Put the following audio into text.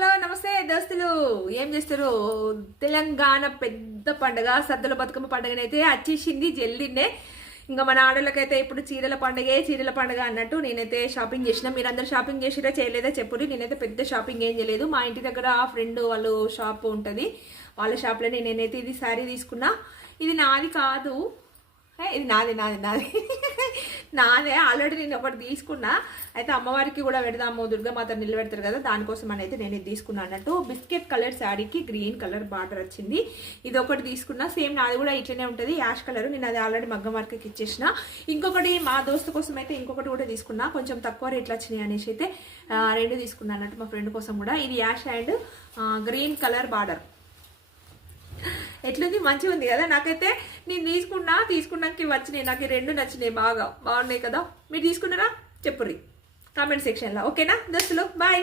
Hello నమస్తే దోస్తులు, ఏం చేస్తారు? తెలంగాణ పెద్ద పండుగ సద్దుల బతుకమ్మ పండుగనైతే వచ్చేసింది జల్దినే. ఇంకా మన ఆడలకైతే ఇప్పుడు చీరల పండుగ అన్నట్టు నేనైతే షాపింగ్ చేసిన. మీరందరూ షాపింగ్ చేసిరా చేయలేదా చెప్పుర్రి. నేనైతే పెద్ద షాపింగ్ ఏం చేయలేదు. మా ఇంటి దగ్గర ఫ్రెండ్ వాళ్ళు షాప్ ఉంటుంది, వాళ్ళ షాప్లోనే నేనైతే ఇది శారీ తీసుకున్నా. ఇది నాది కాదు, ఇది నాది నాదే. ఆల్రెడీ నేను ఒకటి తీసుకున్నా. అయితే అమ్మవారికి కూడా పెడదాము, దుర్గామాత నిలబెడతారు కదా, దానికోసం అని అయితే నేను ఇది తీసుకున్నా అన్నట్టు. బిస్కెట్ కలర్ శారీకి గ్రీన్ కలర్ బార్డర్ వచ్చింది. ఇది ఒకటి తీసుకున్నా. సేమ్ నాది కూడా ఇట్లనే ఉంటుంది, యాష్ కలర్. నేను అది ఆల్రెడీ మగ్గం వర్క్కి ఇచ్చేసిన. ఇంకొకటి మా దోస్తు కోసం అయితే ఇంకొకటి కూడా తీసుకున్నా, కొంచెం తక్కువ రేట్లు వచ్చినాయి అనేసి అయితే రెండు తీసుకున్నా అన్నట్టు మా ఫ్రెండ్ కోసం కూడా. ఇది ash and green colour border. ఎట్లుంది? మంచిగా ఉంది కదా. నాకైతే నేను తీసుకున్నాక వచ్చినాయి, నాకు ఈ రెండు నచ్చినాయి, బాగున్నాయి కదా. మీరు తీసుకున్నారా చెప్పుర్రి కామెంట్ సెక్షన్లో. ఓకేనా దోస్తులు, బాయ్.